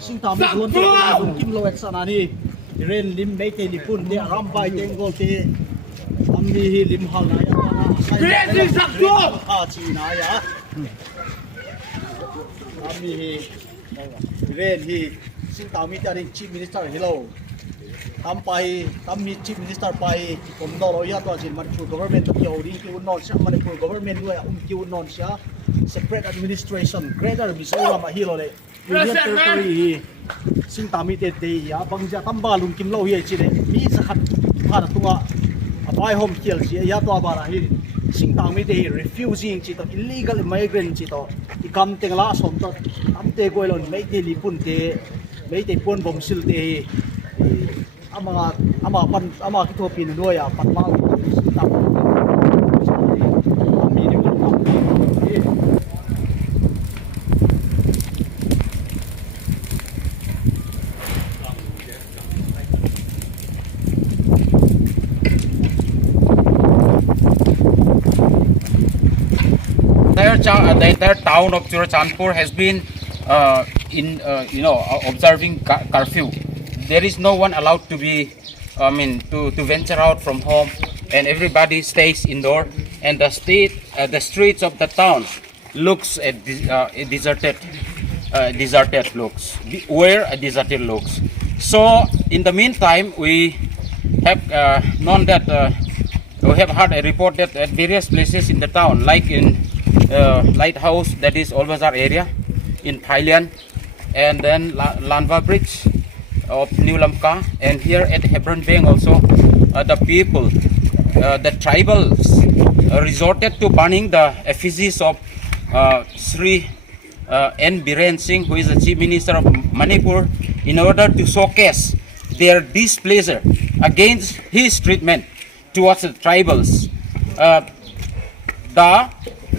sinh tạm luôn kim lô sana ni ren lim mấy cái lim pun dia rambai tenggol te amni hi lim hal na ya ren si sakto ha chi na ya amni hi ren hi sinh tạm mi ta rin chief minister hello tam mi chief minister pai kom do lo ya to jin Manipur government to yo ri ki non sha Manipur government lo ya ki non sha separate administration greater Mizoram hi lo le Union Territory sinh tạm mi te ya bangja tamba lum kim lo hi chi le mi sa khat pha na tunga apai home kiel chi ya to ba ra hi sinh tạm mi te refusing chi to illegal migrant chi to i kam tengla som to am te goilon mai te li pun te mai te pon bom sil te ama ki to pin no ya pat ma tam the entire town of Churachandpur has been observing curfew. There is no one allowed to be, to venture out from home, and everybody stays indoor. And the streets of the town looks deserted looks. Deserted looks. So in the meantime, we have known that we have heard a report that at various places in the town, like in Lighthouse, that is Olbazar area, in Thailand, and then Lanva Bridge of New Lamka, and here at Hebron Bank also, the people, the tribals, resorted to burning the effigies of Sri N. Biren Singh, who is the Chief Minister of Manipur, in order to showcase their displeasure against his treatment towards the tribals. The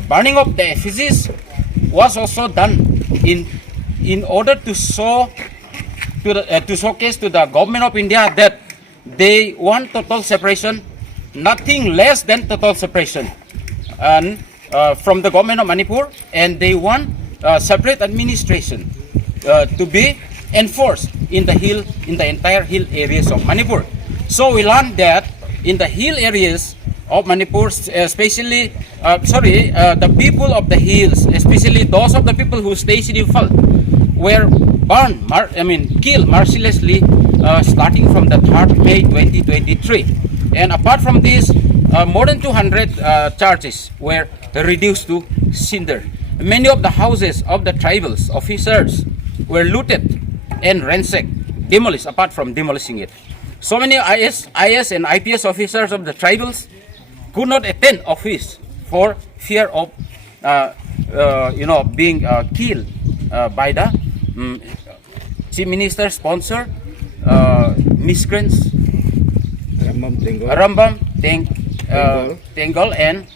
burning of the effigies was also done in order to show to showcase to the government of India that they want total separation, nothing less than total separation, and from the government of Manipur, and they want separate administration to be enforced in the entire hill areas of Manipur. So we learned that in the hill areas of Manipur, especially the people of the hills, especially those of the people who stay in Imphal, were killed mercilessly starting from the 3rd May 2023. And apart from this, more than 200 churches were reduced to cinder. Many of the houses of the tribals officers were looted and ransacked, demolished, apart from demolishing it. So many IS and IPS officers of the tribals could not attend office for fear of being killed by the Chief Minister sponsor miscreants Rambam Tenggol and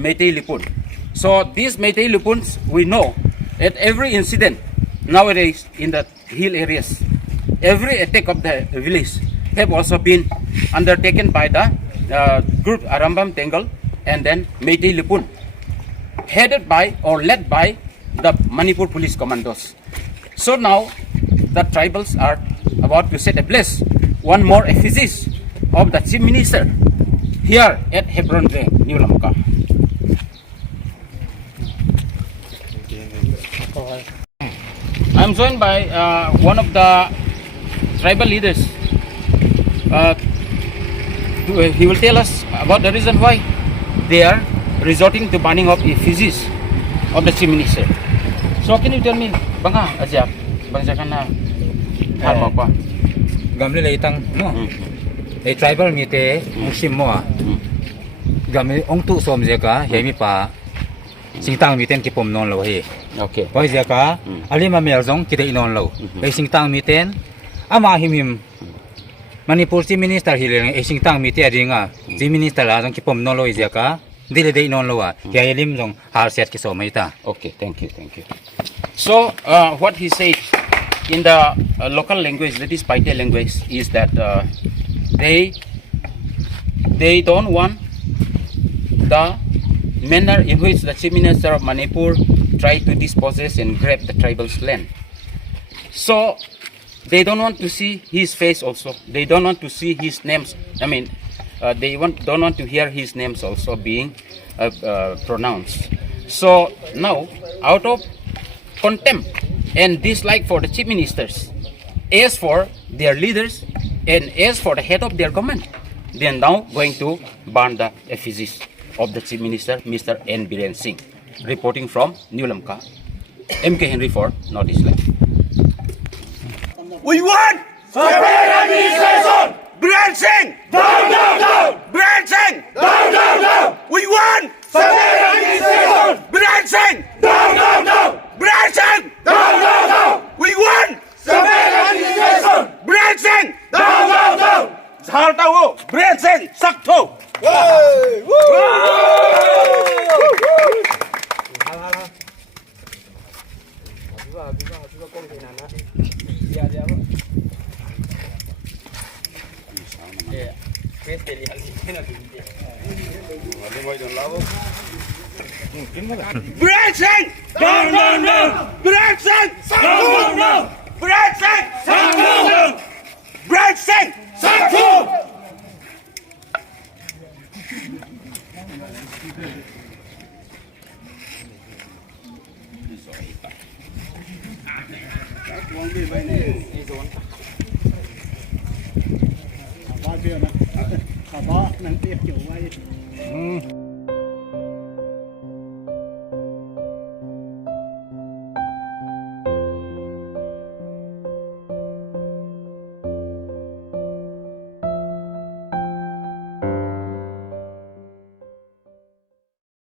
Meitei Lipun. So these Meitei Lipuns, we know at every incident nowadays in the hill areas, every attack of the village have also been undertaken by the group Arambam Tenggol and then Meitei Lipun, headed by or led by the Manipur police commandos. So now the tribals are about to set ablaze one more effigies of the Chief Minister here at Hebron Bank, New Lamka. I'm joined by one of the tribal leaders. He will tell us about the reason why they are resorting to burning of effigies of the Chief Minister. So can you tell me, banga ajak, bangsa kana harma pa? Gamli laitang no. A tribal mite musim mo. Gamli ong tu som jeka hemi pa singtang miten ki pom non lo hi. Okay. Poi jeka alima merzong kita inon lo. E singtang miten ama himim Manipur Chief Minister hileng e singtang mite ringa Chief Minister la jong ki pom non lo jeka dile de inon lo wa. Kaya lim jong har set ki so mai ta. Okay, thank you. So what he said in the local language, that is Paite language, is that they don't want the manner in which the Chief Minister of Manipur tried to dispossess and grab the tribal's land. So they don't want to see his face also. They don't want to see his names. I mean, don't want to hear his names also being pronounced. So now, out of contempt and dislike for the chief ministers, as for their leaders, and as for the head of their government, they are now going to burn the effigies of the chief minister, Mr. N. Biren Singh. Reporting from New Lamka, MK Henry for Northeast Line. We want separate administration. Biren Singh, down, down, down. Biren Singh, down, down, down. We want separate administration. Biren Singh, down, down, down. Biren Singh, down, down, down. We want separate administration. Biren Singh, down, down, down. Zahar tahu, Biren Singh, sakto. Biren Singh, down, down, down. Biren Singh, down, down, down. Biren Singh, down, down, down. Biren Singh, sakto. Ba chưa nè, ba nắng tiệp kiểu vậy.